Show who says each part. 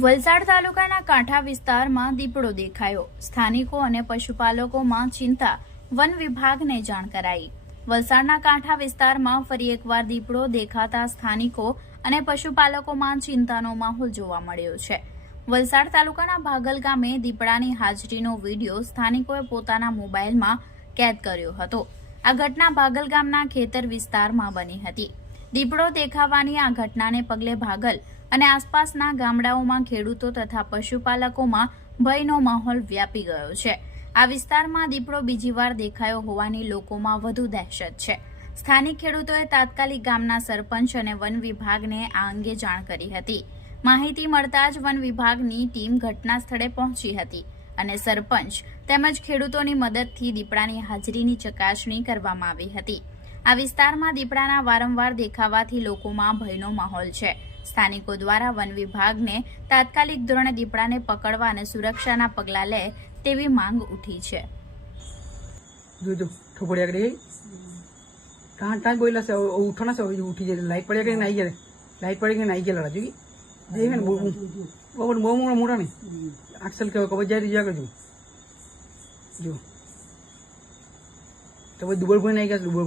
Speaker 1: વલસાડ તાલુકાના કાંઠા વિસ્તારમાં દીપડો દેખાયો. સ્થાનિકો અને પશુપાલકોમાં ચિંતા. વન વિભાગને જાણ કરાઈ. વલસાડના કાંઠા વિસ્તારમાં ફરી એકવાર દીપડો દેખાતા સ્થાનિકો અને પશુપાલકોમાં ચિંતાનો માહોલ જોવા મળ્યો છે. વલસાડ તાલુકાના ભાગલ ગામે દીપડાની હાજરીનો વીડિયો સ્થાનિકોએ પોતાના મોબાઈલમાં કેદ કર્યો હતો. આ ઘટના ભાગલ ગામના ખેતર વિસ્તારમાં બની હતી. દીપડો દેખાવાની આ ઘટનાને પગલે ભાગલ અને આસપાસના ગામડાઓમાં ખેડૂતો તથા પશુપાલકોમાં ભયનો માહોલ વ્યાપી ગયો છે. આ વિસ્તારમાં દીપડો બીજી વાર દેખાયો હોવાની લોકોમાં વધુ દહેશત છે. સ્થાનિક ખેડૂતોએ તાત્કાલિક ગામના સરપંચ અને વન વિભાગને આ અંગે જાણ કરી હતી. માહિતી મળતા જ વન વિભાગની ટીમ ઘટના સ્થળે પહોંચી હતી અને સરપંચ તેમજ ખેડૂતોની મદદથી દીપડાની હાજરીની ચકાસણી કરવામાં આવી હતી. આ વિસ્તારમાં દીપડાના વારંવાર દેખાવાથી લોકોમાં ભયનો માહોલ છે. સ્થાનિકો દ્વારા વન વિભાગને તાત્કાલિક ધોરણે દીપડાને પકડવા અને સુરક્ષાના પગલાં લે તેવી માંગ ઉઠી છે.
Speaker 2: જો જો ઠોપડી કાં કાં બોલા છે ઉઠો જાય લાઈટ પડી કરીને નાઈ ગયા લાઈટ પડી ગઈ નાઈ ગયેલા બહુ બહુ મોટા મોટા ને આક્ષલ કે કબજ જાય રીજા કરજો. જો. તો ભાઈ દુબળ ગયા દુબળ